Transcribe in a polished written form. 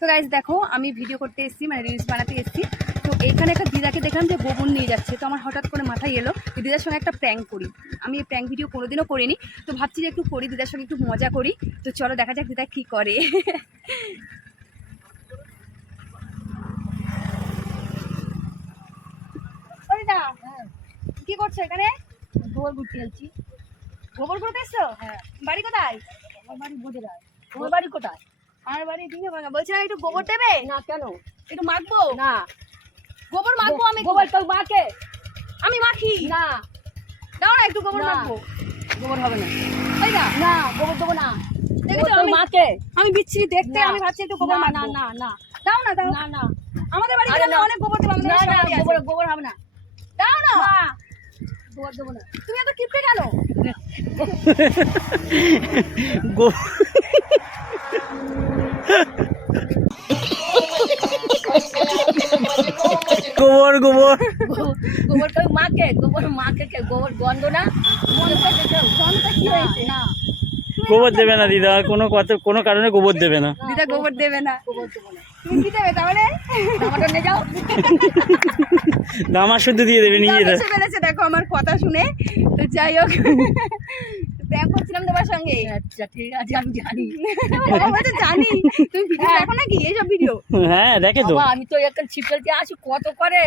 তো গাইজ দেখো, আমি ভিডিও করতে এসেছি, মানে রিলস বানাতে এসেছি। তো এখানে একটা দিদাকে দেখলাম যে গোবর নিয়ে যাচ্ছে। তো আমার হঠাৎ করে মাথায় এলো যে দিদার সঙ্গে একটা প্র্যাঙ্ক করি। আমি এই প্র্যাঙ্ক ভিডিও কোনোদিনও করিনি, তো ভাবছি যে একটু করি, দিদার সঙ্গে একটু মজা করি। তো চলো দেখা যাক দিদা কী করে। কি করছো এখানে? গোবর ঘুরতে যাচ্ছি। গোবর করতে এসছো? হ্যাঁ। বাড়ি কোথায়? আমার বাড়ি বোধেরায়। তোমার বাড়ি কোথায়? আমার বাড়ি দিঘে ভাঙা। বলছিলাম একটু গোবর দেবে? না কেন? একটু মাখবো? না গোবর মাখবো আমি। গোবর তো মাকে আমি মাখি না। দাও না একটু গোবর না। মাখবো। গোবর হবে না। তাই না? না গোবর দেবো না। দেখেছো গোবর তো আমি মাকে। আমি বিচ্ছিরি দেখতে, না। আমি ভাবছি একটু গোবর না মাখবো। না না। দাও না দাও। না না আমাদের বাড়ি আরে গেলে না। অনেক গোবর দেবো, আমাদের না বাড়ি না সবারই আছে। গোবর গোবর হবে না। দাও না। না গোবর দেবো না। তুমি এত কিপটে কেন? গোবর গোবর গোবর তো মাকে, গোবর মাকে গোবর গন্ধ না। গন্ধটা কি হয়েছে? না গোবর দেবে না দিদা, কোনো কারণে গোবর দেবে না। দিদা গোবর দেবে না। গোবর দেবো না। তুমি কি দেবে তাহলে? আমারটা নিয়ে যাও। দামা শুদ্ধ দিয়ে দেবে নিয়ে যেতে। এসে ফেলেছে দেখো আমার কথা শুনে। তো যাই হোক, প্র্যাঙ্ক করছিলাম তোমার সঙ্গে। আচ্ছা ঠিক আছে আমি জানি। আমি বলছি জানি তুমি ভিডিও দেখো নাকি এইসব ভিডিও? হ্যাঁ দেখে তো। বাবা, আমি তো এখন ছিপেলতে আসি কত করে।